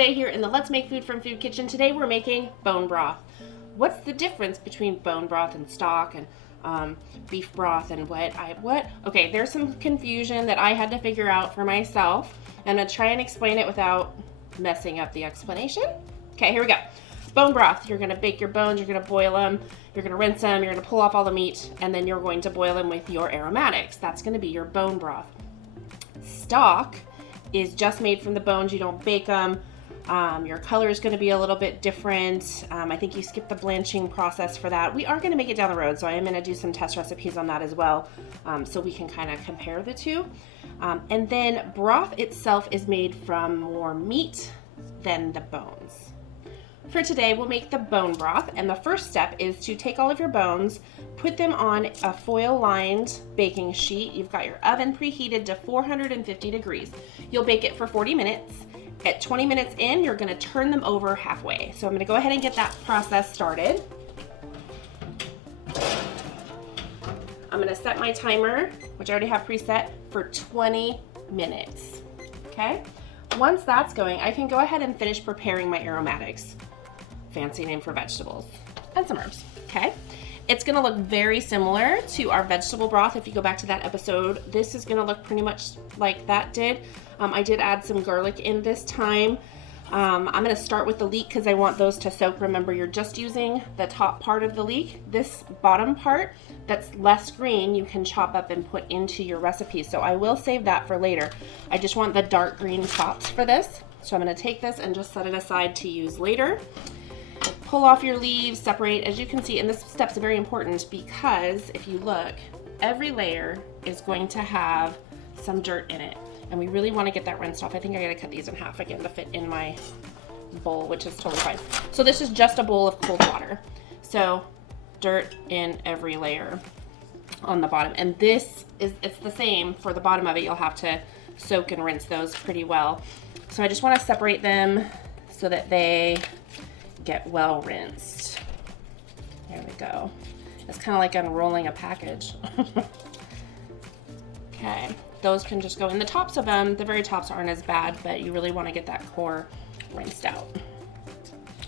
day here in the Let's Make Food from Food Kitchen. Today we're making bone broth. What's the difference between bone broth and stock and beef broth and what? Okay, there's some confusion that I had to figure out for myself. I'm gonna try and explain it without messing up the explanation. Okay, here we go. Bone broth, you're gonna bake your bones, you're gonna boil them, you're gonna rinse them, you're gonna pull off all the meat, and then you're going to boil them with your aromatics. That's gonna be your bone broth. Stock is just made from the bones, you don't bake them. Your color is going to be a little bit different. I think you skip the blanching process for that. We are going to make it down the road, so I am going to do some test recipes on that as well, so we can kind of compare the two. And then broth itself is made from more meat than the bones. For today, we'll make the bone broth, and the first step is to take all of your bones, put them on a foil-lined baking sheet. You've got your oven preheated to 450 degrees. You'll bake it for 40 minutes. At 20 minutes in, you're gonna turn them over halfway. So I'm gonna go ahead and get that process started. I'm gonna set my timer, which I already have preset, for 20 minutes, okay? Once that's going, I can go ahead and finish preparing my aromatics. Fancy name for vegetables and some herbs, okay? It's gonna look very similar to our vegetable broth. If you go back to that episode, this is gonna look pretty much like that did. I did add some garlic in this time. I'm gonna start with the leek because I want those to soak. Remember, you're just using the top part of the leek. This bottom part that's less green, you can chop up and put into your recipe. So I will save that for later. I just want the dark green tops for this. So I'm gonna take this and just set it aside to use later. Pull off your leaves, separate, as you can see, and this step's very important because if you look, every layer is going to have some dirt in it, and we really want to get that rinsed off. I think I gotta cut these in half again to fit in my bowl, which is totally fine. So this is just a bowl of cold water. So dirt in every layer on the bottom, and it's the same for the bottom of it. You'll have to soak and rinse those pretty well. So I just want to separate them so that they get well rinsed. There we go. It's kind of like unrolling a package. Okay, those can just go in. The tops of them, the very tops aren't as bad, but you really want to get that core rinsed out.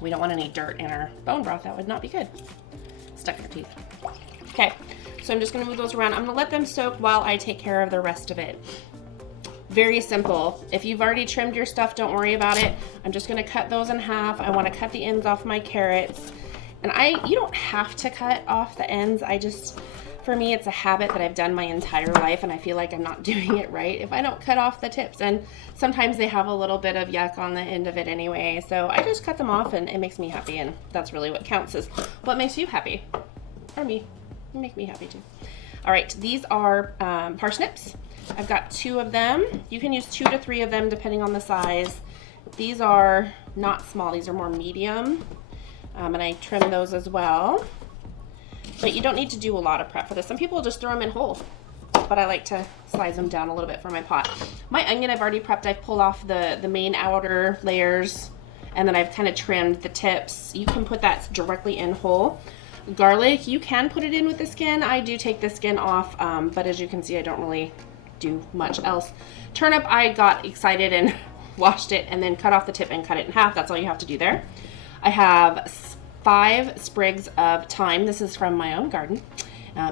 We don't want any dirt in our bone broth. That would not be good. Stuck in your teeth. Okay, so I'm just gonna move those around. I'm gonna let them soak while I take care of the rest of it. Very simple. If you've already trimmed your stuff, don't worry about it. I'm just gonna cut those in half. I wanna cut the ends off my carrots. And you don't have to cut off the ends. For me, it's a habit that I've done my entire life, and I feel like I'm not doing it right if I don't cut off the tips. And sometimes they have a little bit of yuck on the end of it anyway. So I just cut them off, and it makes me happy, and that's really what counts, is what makes you happy. Or me. You make me happy too. All right, these are parsnips. I've got 2 of them. You can use 2 to 3 of them depending on the size. These are not small, these are more medium. And I trim those as well. But you don't need to do a lot of prep for this. Some people just throw them in whole, but I like to slice them down a little bit for my pot. My onion I've already prepped. I've pulled off the main outer layers, and then I've kind of trimmed the tips. You can put that directly in whole. Garlic, you can put it in with the skin. I do take the skin off, but as you can see, I don't really do much else. Turnip, I got excited and washed it and then cut off the tip and cut it in half. That's all you have to do there. I have 5 sprigs of thyme. This is from my own garden.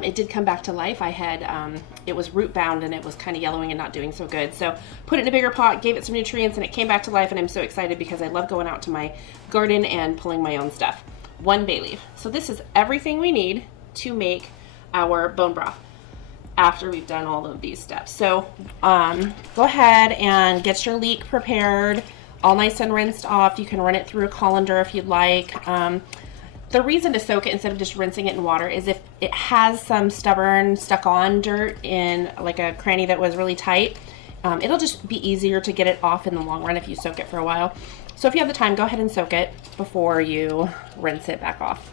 It did come back to life. I had, it was root bound and it was kind of yellowing and not doing so good. So put it in a bigger pot, gave it some nutrients, and it came back to life, and I'm so excited because I love going out to my garden and pulling my own stuff. 1 bay leaf. So this is everything we need to make our bone broth after we've done all of these steps. So go ahead and get your leek prepared, all nice and rinsed off. You can run it through a colander if you'd like. The reason to soak it instead of just rinsing it in water is if it has some stubborn stuck on dirt in like a cranny that was really tight, it'll just be easier to get it off in the long run if you soak it for a while. So if you have the time, go ahead and soak it before you rinse it back off.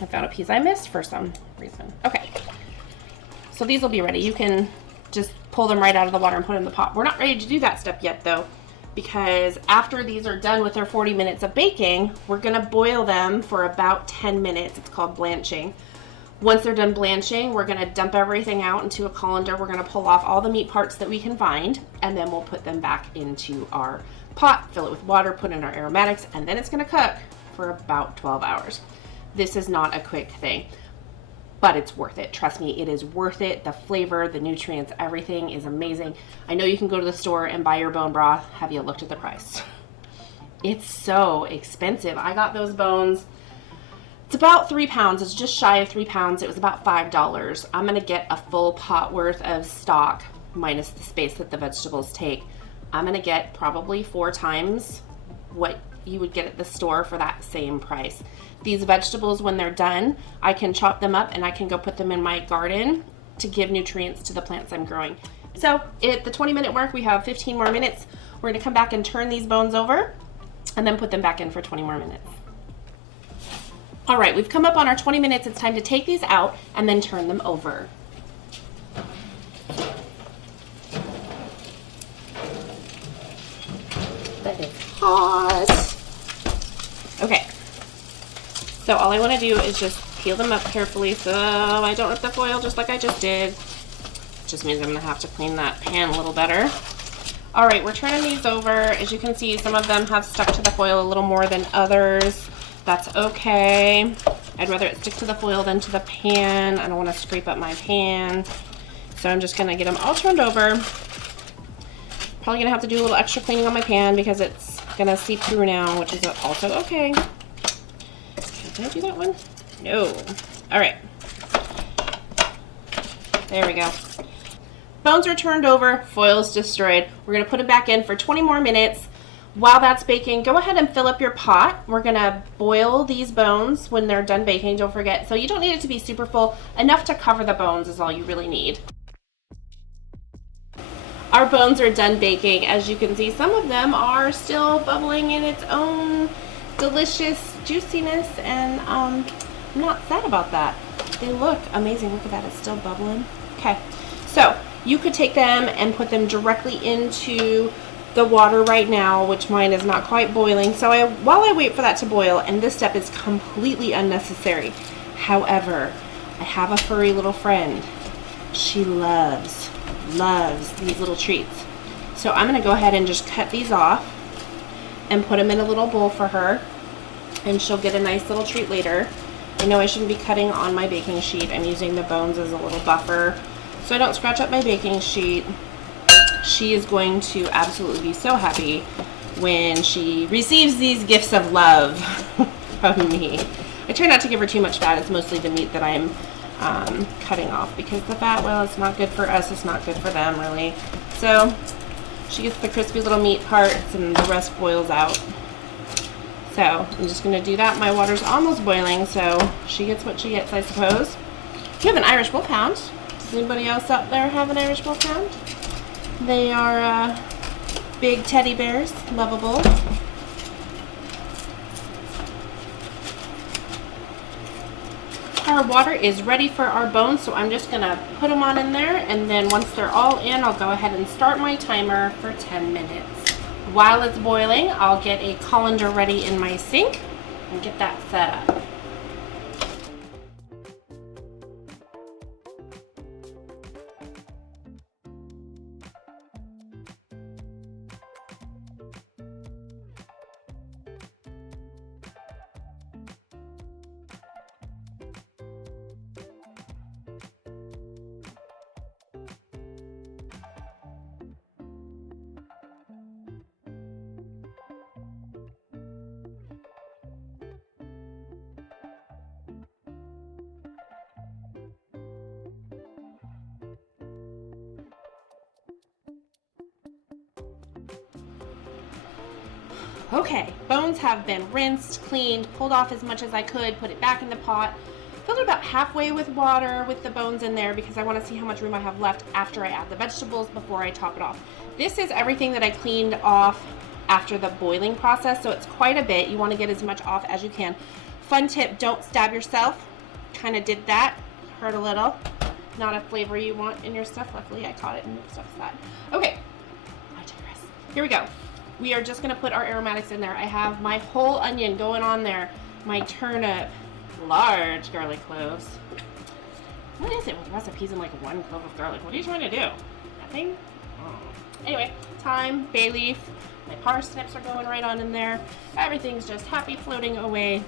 I found a piece I missed for some reason. Okay. So these will be ready. You can just pull them right out of the water and put them in the pot. We're not ready to do that step yet though, because after these are done with their 40 minutes of baking, we're gonna boil them for about 10 minutes. It's called blanching. Once they're done blanching, we're gonna dump everything out into a colander. We're gonna pull off all the meat parts that we can find, and then we'll put them back into our pot, fill it with water, put in our aromatics, and then it's gonna cook for about 12 hours. This is not a quick thing, but it's worth it. Trust me, it is worth it. The flavor, the nutrients, everything is amazing. I know you can go to the store and buy your bone broth. Have you looked at the price? It's so expensive. I got those bones. It's about 3 pounds. It's just shy of 3 pounds. It was about $5. I'm gonna get a full pot worth of stock, minus the space that the vegetables take. I'm gonna get probably 4 times what you would get at the store for that same price. These vegetables, when they're done, I can chop them up and I can go put them in my garden to give nutrients to the plants I'm growing. So at the 20-minute mark, we have 15 more minutes. We're gonna come back and turn these bones over and then put them back in for 20 more minutes. All right, we've come up on our 20 minutes. It's time to take these out and then turn them over. That is hot. Okay, so all I want to do is just peel them up carefully so I don't rip the foil just like I just did. Just means I'm gonna have to clean that pan a little better. All right, we're turning these over. As you can see, some of them have stuck to the foil a little more than others. That's okay. I'd rather it stick to the foil than to the pan. I don't want to scrape up my pan. So I'm just gonna get them all turned over. Probably gonna have to do a little extra cleaning on my pan because it's gonna seep through now, which is also okay. Did I do that one? No. All right. There we go. Bones are turned over, foil is destroyed. We're gonna put them back in for 20 more minutes. While that's baking, go ahead and fill up your pot. We're gonna boil these bones when they're done baking, don't forget. So you don't need it to be super full. Enough to cover the bones is all you really need. Our bones are done baking. As you can see, some of them are still bubbling in its own delicious juiciness, and I'm not sad about that. They look amazing. Look at that, it's still bubbling. Okay, so you could take them and put them directly into the water right now, which mine is not quite boiling. So while I wait for that to boil, and this step is completely unnecessary. However, I have a furry little friend. She loves these little treats. So I'm gonna go ahead and just cut these off and put them in a little bowl for her, and she'll get a nice little treat later. I know I shouldn't be cutting on my baking sheet. I'm using the bones as a little buffer so I don't scratch up my baking sheet. She is going to absolutely be so happy when she receives these gifts of love from me. I try not to give her too much fat. It's mostly the meat that I'm cutting off, because the fat, well, it's not good for us. It's not good for them, really. So she gets the crispy little meat parts and the rest boils out. So I'm just going to do that. My water's almost boiling, so she gets what she gets, I suppose. We have an Irish Wolfhound. Does anybody else out there have an Irish Wolfhound? They are big teddy bears, lovable. Our water is ready for our bones, so I'm just gonna put them on in there, and then once they're all in, I'll go ahead and start my timer for 10 minutes. While it's boiling, I'll get a colander ready in my sink and get that set up. Okay, bones have been rinsed, cleaned, pulled off as much as I could, put it back in the pot, filled it about halfway with water with the bones in there because I want to see how much room I have left after I add the vegetables before I top it off. This is everything that I cleaned off after the boiling process, so it's quite a bit. You want to get as much off as you can. Fun tip, don't stab yourself. Kind of did that, hurt a little. Not a flavor you want in your stuff. Luckily, I caught it and moved stuff aside. Okay, I digress. Here we go. We are just gonna put our aromatics in there. I have my whole onion going on there, my turnip, large garlic cloves, is it with recipes and like 1 clove of garlic? What are you trying to do? Nothing? Oh. Anyway, thyme, bay leaf, my parsnips are going right on in there. Everything's just happy floating away,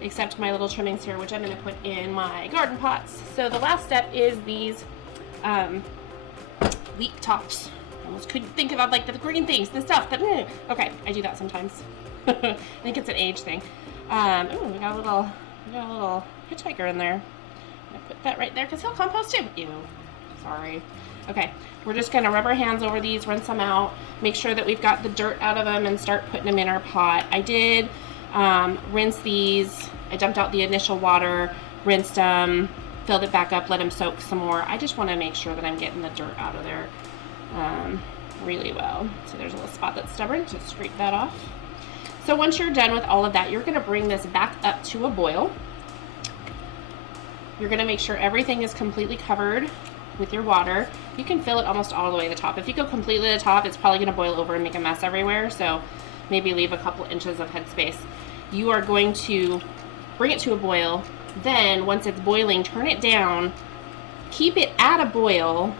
except my little trimmings here, which I'm going to put in my garden pots. So the last step is these leek tops. I almost couldn't think about like the green things, the stuff that, okay, I do that sometimes. I think it's an age thing. Ooh, we got a little hitchhiker in there. I'm gonna put that right there because he'll compost too. Ew, sorry. Okay, we're just gonna rub our hands over these, rinse them out, make sure that we've got the dirt out of them, and start putting them in our pot. I did rinse these. I dumped out the initial water, rinsed them, filled it back up, let them soak some more. I just want to make sure that I'm getting the dirt out of there really well. So there's a little spot that's stubborn, just scrape that off. So once you're done with all of that, you're going to bring this back up to a boil. You're going to make sure everything is completely covered with your water. You can fill it almost all the way to the top. If you go completely to the top, it's probably going to boil over and make a mess everywhere, so maybe leave a couple inches of headspace. You are going to bring it to a boil. Then once it's boiling, turn it down, keep it at a boil,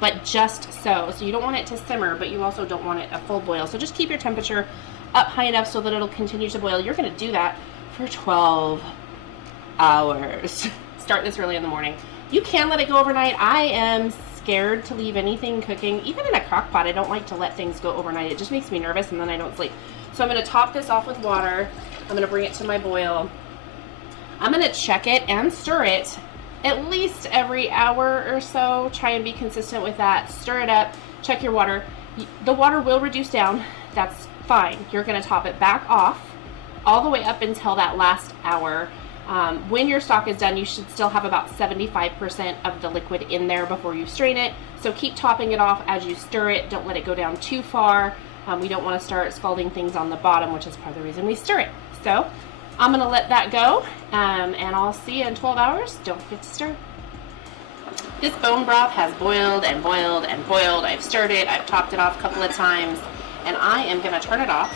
but just so you don't want it to simmer, but you also don't want it a full boil. So just keep your temperature up high enough so that it'll continue to boil. You're going to do that for 12 hours. Start this early in the morning. You can let it go overnight. I am scared to leave anything cooking, even in a crock pot. I don't like to let things go overnight. It just makes me nervous and then I don't sleep. So I'm going to top this off with water. I'm going to bring it to my boil. I'm going to check it and stir it at least every hour or so. Try and be consistent with that. Stir it up, check your water. The water will reduce down. That's fine. You're going to top it back off all the way up until that last hour. When your stock is done, you should still have about 75% of the liquid in there before you strain it. So keep topping it off as you stir it. Don't let it go down too far. We don't want to start scalding things on the bottom, which is part of the reason we stir it. So I'm going to let that go, and I'll see you in 12 hours. Don't forget to stir. This bone broth has boiled and boiled and boiled. I've stirred it. I've topped it off a couple of times, and I am going to turn it off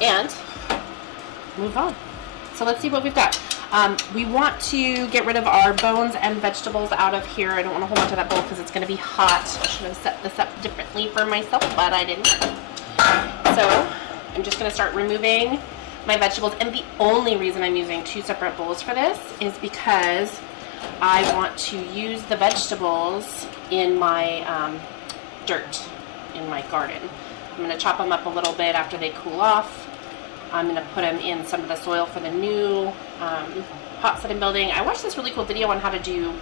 and move on. So let's see what we've got. We want to get rid of our bones and vegetables out of here. I don't want to hold on to that bowl because it's going to be hot. I should have set this up differently for myself, but I didn't. So I'm just going to start removing my vegetables, and the only reason I'm using 2 separate bowls for this is because I want to use the vegetables in my dirt in my garden. I'm going to chop them up a little bit after they cool off. I'm going to put them in some of the soil for the new pots that I'm building. I watched this really cool video on how to do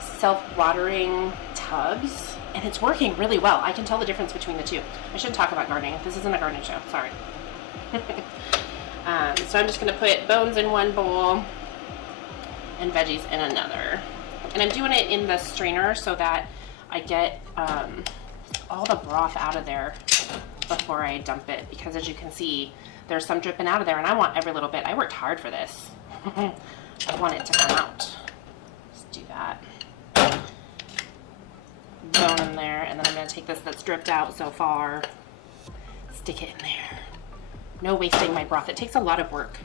self-watering tubs, and it's working really well. I can tell the difference between the two. I shouldn't talk about gardening. This isn't a gardening show. Sorry. So I'm just going to put bones in one bowl and veggies in another. And I'm doing it in the strainer so that I get all the broth out of there before I dump it, because as you can see, there's some dripping out of there, and I want every little bit. I worked hard for this. I want it to come out. Let's do that. Bone in there, and then I'm going to take this that's dripped out so far, stick it in there. No wasting my broth. It takes a lot of work.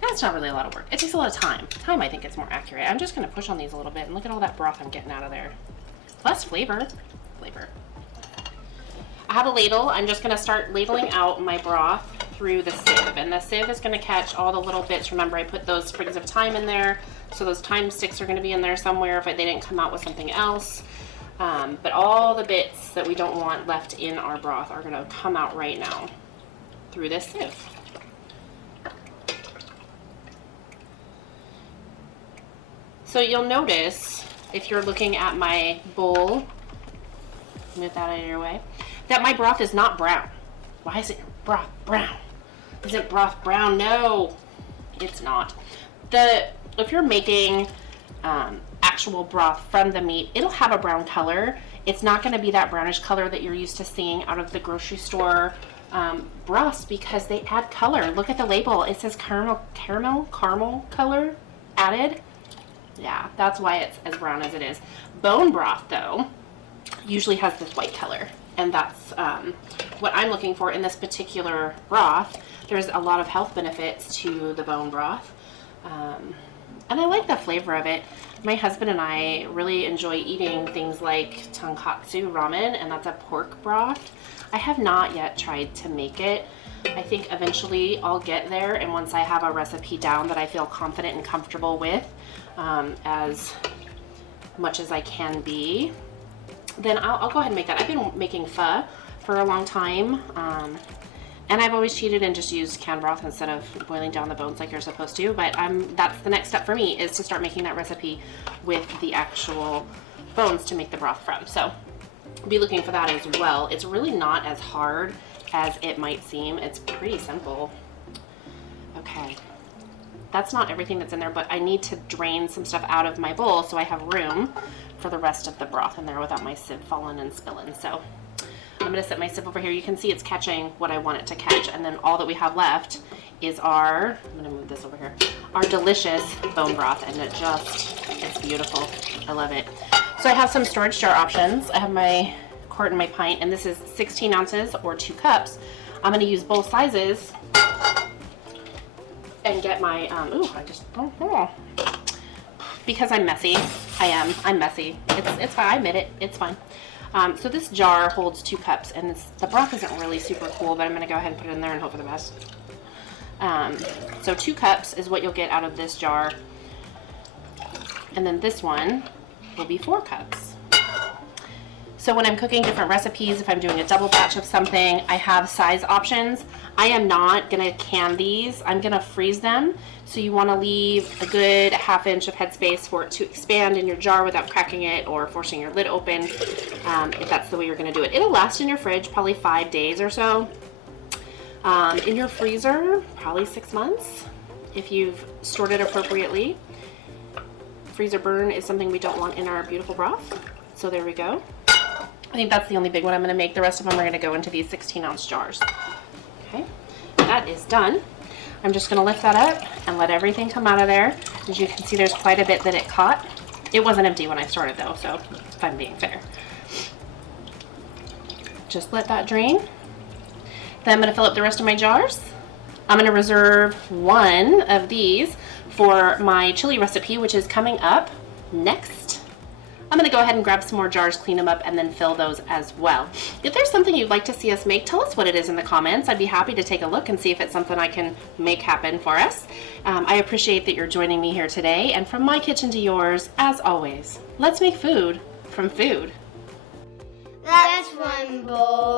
That's not really a lot of work. It takes a lot of time. Time, I think, is more accurate. I'm just going to push on these a little bit, and look at all that broth I'm getting out of there. Plus flavor. I have a ladle. I'm just going to start ladling out my broth through the sieve, and the sieve is going to catch all the little bits. Remember, I put those sprigs of thyme in there, so those thyme sticks are going to be in there somewhere if they didn't come out with something else. But all the bits that we don't want left in our broth are going to come out right now through this sieve. So you'll notice, if you're looking at my bowl, move that out of your way, that my broth is not brown. Why is it broth brown? Isn't broth brown? No, it's not. If you're making actual broth from the meat, it'll have a brown color. It's not going to be that brownish color that you're used to seeing out of the grocery store broths, because they add color. Look at the label. It says caramel color added. Yeah, that's why it's as brown as it is. Bone broth, though, usually has this white color, and that's what I'm looking for in this particular broth. There's a lot of health benefits to the bone broth. And I like the flavor of it. My husband and I really enjoy eating things like tonkatsu ramen, and that's a pork broth. I have not yet tried to make it. I think eventually I'll get there, and once I have a recipe down that I feel confident and comfortable with, as much as I can be, then I'll go ahead and make that. I've been making pho for a long time, and I've always cheated and just used canned broth instead of boiling down the bones like you're supposed to, but that's the next step for me, is to start making that recipe with the actual bones to make the broth from. So be looking for that as well. It's really not as hard as it might seem. It's pretty simple. Okay, that's not everything that's in there, but I need to drain some stuff out of my bowl so I have room for the rest of the broth in there without my sieve falling and spilling. So I'm gonna set my sieve over here. You can see it's catching what I want it to catch, and then all that we have left is I'm gonna move this over here, our delicious bone broth, and it's beautiful. I love it. So I have some storage jar options. I have my quart and my pint, and this is 16 ounces or 2 cups. I'm gonna use both sizes and get my, because I'm messy. I'm messy. It's fine, I admit it, it's fine. So this jar holds 2 cups, and the broth isn't really super cool, but I'm gonna go ahead and put it in there and hope for the best. So 2 cups is what you'll get out of this jar. And then this one will be 4 cups. So when I'm cooking different recipes, if I'm doing a double batch of something, I have size options. I am not gonna can these, I'm gonna freeze them. So you wanna leave a good ½ inch of headspace for it to expand in your jar without cracking it or forcing your lid open, if that's the way you're gonna do it. It'll last in your fridge probably 5 days or so. In your freezer, probably 6 months, if you've stored it appropriately. Freezer burn is something we don't want in our beautiful broth. So there we go. I think that's the only big one I'm gonna make. The rest of them are gonna go into these 16-ounce jars. Okay, that is done. I'm just gonna lift that up and let everything come out of there. As you can see, there's quite a bit that it caught. It wasn't empty when I started though, so if I'm being fair. Just let that drain. Then I'm gonna fill up the rest of my jars. I'm gonna reserve one of these for my chili recipe, which is coming up next. I'm gonna go ahead and grab some more jars, clean them up, and then fill those as well. If there's something you'd like to see us make, tell us what it is in the comments. I'd be happy to take a look and see if it's something I can make happen for us. I appreciate that you're joining me here today, and from my kitchen to yours, as always, let's make food from food. That's one bowl.